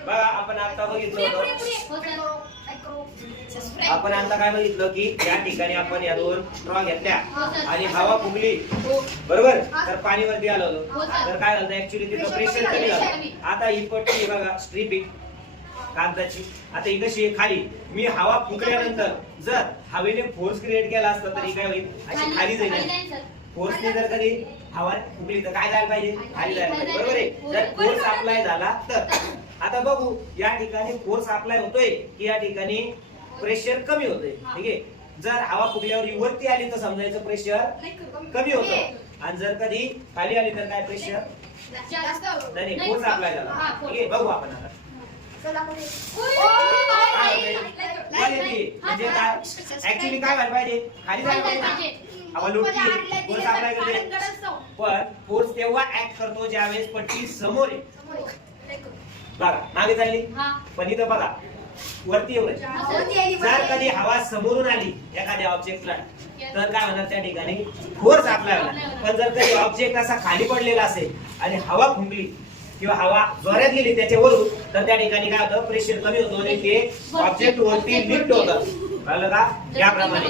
बघा आपण आता बघितलं आपण आता काय बघितलं की या ठिकाणी आपण या दोन स्ट्रॉ घेतल्या आणि हवा फुगली बरोबर तर पाणी वरती आलं तर काय झालं ऍक्च्युली तिथं प्रेशर कमी झालं आता ही पट्टी बघा स्ट्रिपिंग कागदाची आता ही कशी आहे खाली मी हवा फुगल्यानंतर जर हवेने फोर्स क्रिएट केला असता तर ही काय होईल अशी खाली जाईल फोर्सने जर कधी हवा फुगली तर काय जायला पाहिजे खाली जायला पाहिजे बरोबर आहे जर फोर्स अप्लाय झाला तर आता बघू या ठिकाणी फोर्स अप्लाय होतोय की या ठिकाणी प्रेशर कमी होतोय ठीक आहे जर हवा फुगल्यावर ही वरती आली तर समजायचं प्रेशर कमी होतं आणि जर कधी खाली आली तर काय प्रेशर नाही फोर्स अप्लाय झाला ठीक आहे बघू आपण आता म्हणजे काय ऍक्च्युली काय व्हायला पाहिजे खाली जायला पाहिजे हवा लुटली फोर्स अप्लाय करते पण फोर्स तेव्हा ऍक्ट करतो ज्यावेळेस पट्टी समोर आहे बघा मागे चालली पण इथं बघा वरती एवढं जर कधी हवा समोरून आली एखाद्या ऑब्जेक्टला तर काय होणार त्या ठिकाणी फोर्स अप्लाय होणार पण जर कधी ऑब्जेक्ट असा खाली पडलेला असेल आणि हवा फुंकली किंवा हवा जोरात गेली त्याच्यावरून तर त्या ठिकाणी काय होतं प्रेशर कमी होतं आणि ते ऑब्जेक्ट वरती लिफ्ट होतं कळलं का याप्रमाणे